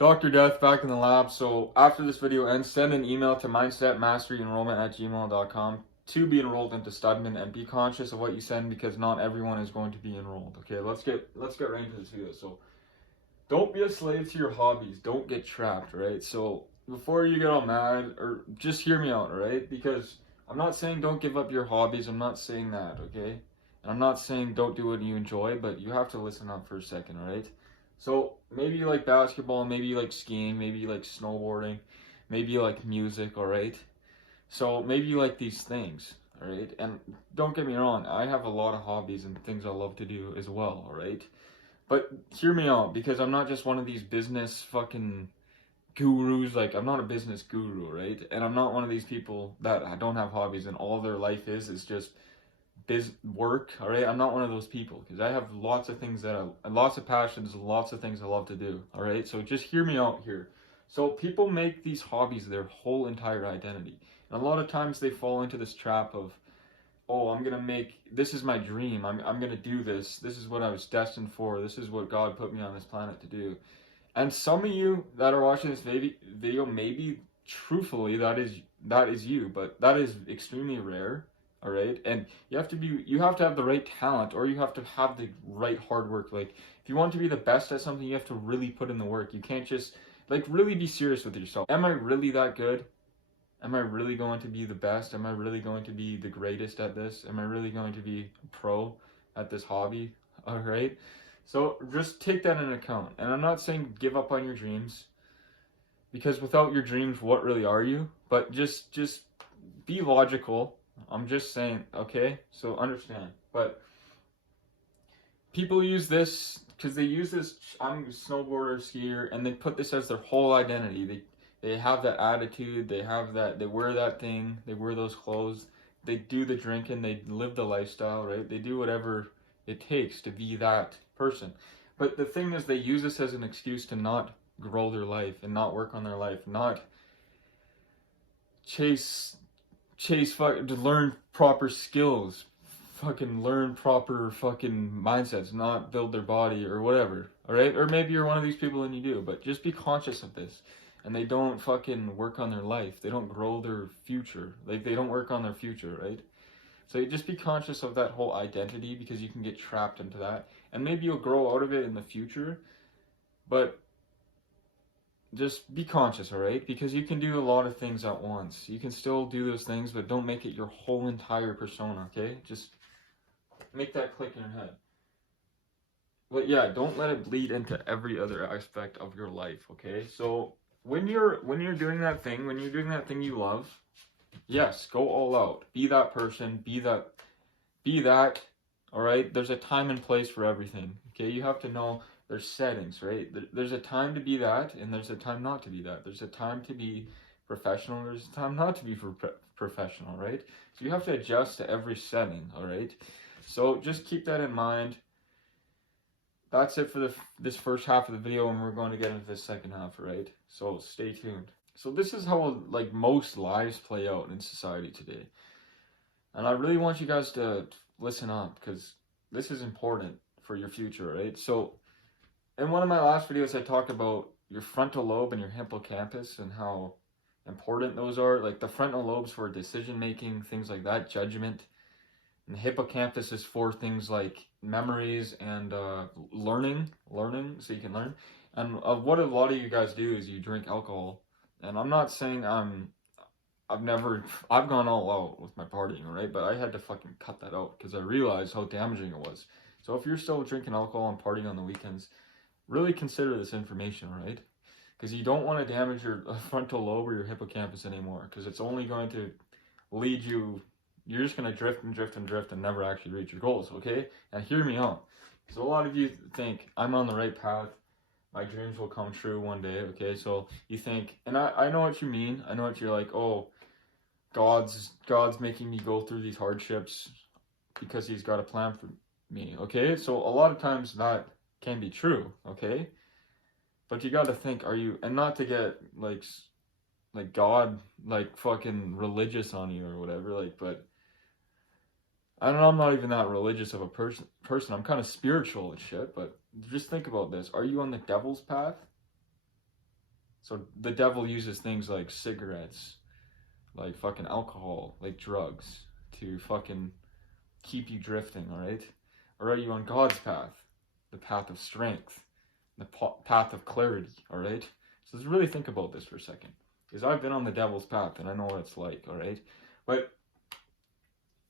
Dr. Death back in the lab. So after this video ends, send an email to mindsetmasteryenrollment@gmail.com to be enrolled into Studman, and be conscious of what you send because not everyone is going to be enrolled. Okay, let's get right into this video. So don't be a slave to your hobbies. Don't get trapped, right? So before you get all mad, or just hear me out, right? Because I'm not saying don't give up your hobbies. I'm not saying that, okay? And I'm not saying don't do what you enjoy, but you have to listen up for a second, right? So maybe you like basketball, maybe you like skiing, maybe you like snowboarding, maybe you like music, all right? So maybe you like these things, all right? And don't get me wrong, I have a lot of hobbies and things I love to do as well, all right? But hear me out, because I'm not just one of these business fucking gurus. Like, I'm not a business guru, right? And I'm not one of these people that don't have hobbies and all their life is just work, all right? I'm not one of those people, because I have lots of things lots of passions, lots of things I love to do, all right? So just hear me out here. So people make these hobbies their whole entire identity. And a lot of times they fall into this trap of, oh, I'm gonna make, this is my dream. I'm gonna do this. This is what I was destined for. This is what God put me on this planet to do. And some of you that are watching this video, maybe truthfully that is you, but that is extremely rare. All right, and you have to have the right talent, or you have to have the right hard work. Like, if you want to be the best at something, you have to really put in the work. You can't just, like, really be serious with yourself. Am I really that good? Am I really going to be the best? Am I really going to be the greatest at this? Am I really going to be a pro at this hobby? All right. So just take that into account. And I'm not saying give up on your dreams, because without your dreams, what really are you? But just be logical. I'm just saying, okay? So understand. But people use this because they use this, I'm a snowboarder, skier, and they put this as their whole identity. They have that attitude, they have that, they wear that thing, they wear those clothes, they do the drinking, they live the lifestyle, right? They do whatever it takes to be that person. But the thing is, they use this as an excuse to not grow their life and not work on their life, not chase to learn proper skills, fucking learn proper fucking mindsets, not build their body or whatever, all right? Or maybe you're one of these people and you do, but just be conscious of this. And they don't fucking work on their life. They don't grow their future. Like, they don't work on their future, right? So you just be conscious of that whole identity, because you can get trapped into that. And maybe you'll grow out of it in the future, but just be conscious, all right? Because you can do a lot of things at once. You can still do those things, but don't make it your whole entire persona, okay? Just make that click in your head. But yeah, don't let it bleed into every other aspect of your life, okay? So when you're doing that thing, you love, yes, go all out. Be that person, be that, all right? There's a time and place for everything, okay? You have to know there's settings, right? There's a time to be that, and there's a time not to be that. There's a time to be professional, there's a time not to be professional, right? So you have to adjust to every setting, all right? So just keep that in mind. That's it for this first half of the video, and we're going to get into the second half, right? So stay tuned. So this is how, like, most lives play out in society today. And I really want you guys to listen up, because this is important for your future, right? So in one of my last videos, I talked about your frontal lobe and your hippocampus and how important those are. Like, the frontal lobe's for decision making, things like that, judgment. And the hippocampus is for things like memories and learning, so you can learn. And what a lot of you guys do is you drink alcohol. And I'm not saying I've gone all out with my partying, right? But I had to fucking cut that out, because I realized how damaging it was. So if you're still drinking alcohol and partying on the weekends, really consider this information, right? Because you don't want to damage your frontal lobe or your hippocampus anymore, because it's only going to lead you, you're just going to drift and drift and drift and never actually reach your goals, okay? And hear me out. So a lot of you think, I'm on the right path, my dreams will come true one day, okay? So you think, and I know what you mean. I know what you're like, oh, God's making me go through these hardships because he's got a plan for me, okay? So a lot of times that can be true, okay? But you got to think, are you, and not to get like God, like, fucking religious on you or whatever, like, but I don't know, I'm not even that religious of a person. I'm kind of spiritual and shit, but just think about this. Are you on the devil's path? So the devil uses things like cigarettes, like fucking alcohol, like drugs, to fucking keep you drifting, all right? Or are you on God's path, the path of strength, the path of clarity, all right? So let's really think about this for a second, because I've been on the devil's path and I know what it's like, all right? But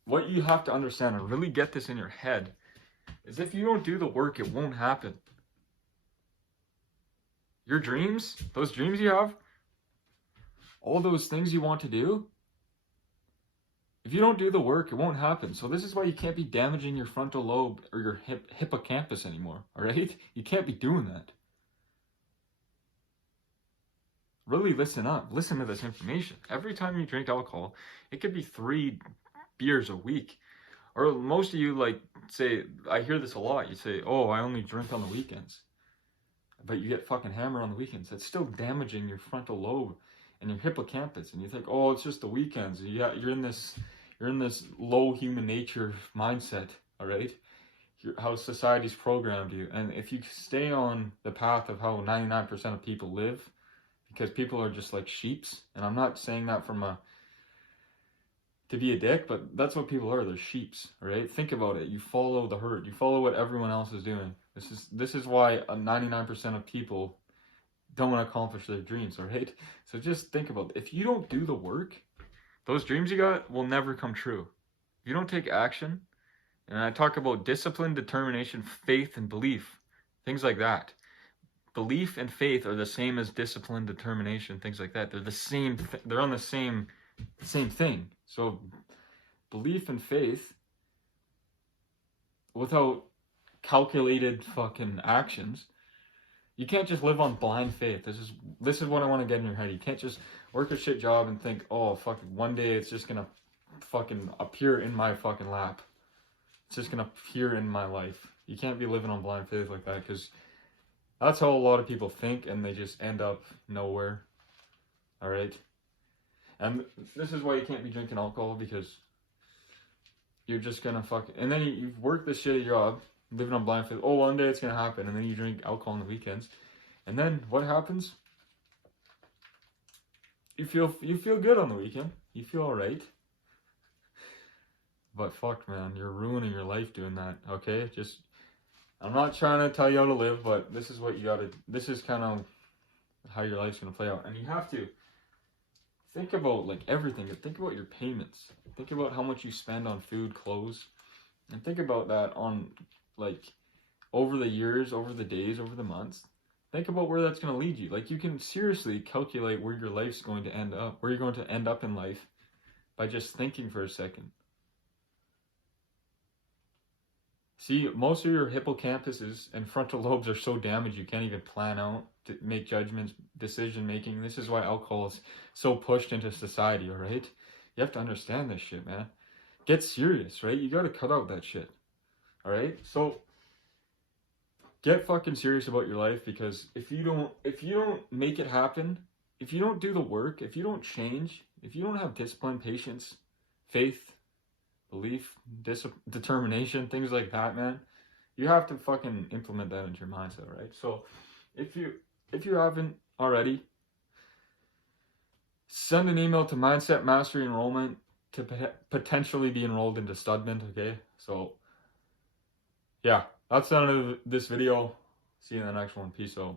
what you have to understand and really get this in your head is if you don't do the work, it won't happen. Your dreams, those dreams you have, all those things you want to do, if you don't do the work, it won't happen. So this is why you can't be damaging your frontal lobe or your hippocampus anymore, all right? You can't be doing that. Really listen up. Listen to this information. Every time you drink alcohol, it could be 3 beers a week. Or most of you like say, I hear this a lot. You say, oh, I only drink on the weekends. But you get fucking hammered on the weekends. That's still damaging your frontal lobe and your hippocampus. And you think, oh, it's just the weekends. You're in this low human nature mindset, all right? How society's programmed you. And if you stay on the path of how 99% of people live, because people are just like sheeps, and I'm not saying that to be a dick, but that's what people are. They're sheeps, right? Think about it. You follow the herd. You follow what everyone else is doing. This is why 99% of people don't want to accomplish their dreams, all right? So just think about it. If you don't do the work, those dreams you got will never come true. If you don't take action, and I talk about discipline, determination, faith, and belief, things like that. Belief and faith are the same as discipline, determination, things like that. They're the same. They're on the same thing. So belief and faith without calculated fucking actions, you can't just live on blind faith. This is what I want to get in your head. You can't just work a shit job and think, oh fuck, one day it's just gonna fucking appear in my fucking lap. It's just gonna appear in my life. You can't be living on blind faith like that, because that's how a lot of people think, and they just end up nowhere. All right? And this is why you can't be drinking alcohol, because you're just gonna and then you work this shitty job, living on blind faith. Oh, one day it's gonna happen, and then you drink alcohol on the weekends, and then what happens? You feel good on the weekend. You feel all right. But fuck, man, you're ruining your life doing that. Okay, I'm not trying to tell you how to live, but this is what you gotta. This is kind of how your life's gonna play out, and you have to think about like everything. Think about your payments. Think about how much you spend on food, clothes, and think about that on like over the years, over the days, over the months. Think about where that's gonna lead you. Like you can seriously calculate where your life's going to end up, where you're going to end up in life, by just thinking for a second. See, most of your hippocampuses and frontal lobes are so damaged you can't even plan out, to make judgments, decision making. This is why alcohol is so pushed into society, all right? You have to understand this shit, man. Get serious, right? You got to cut out that shit, all right? So get fucking serious about your life, because if you don't make it happen, if you don't do the work, if you don't change, if you don't have discipline, patience, faith, belief, determination, things like that, man, you have to fucking implement that into your mindset, right? So if you haven't already, send an email to Mindset Mastery Enrollment to potentially be enrolled into Studment, okay? So yeah, that's the end of this video. See you in the next one. Peace out.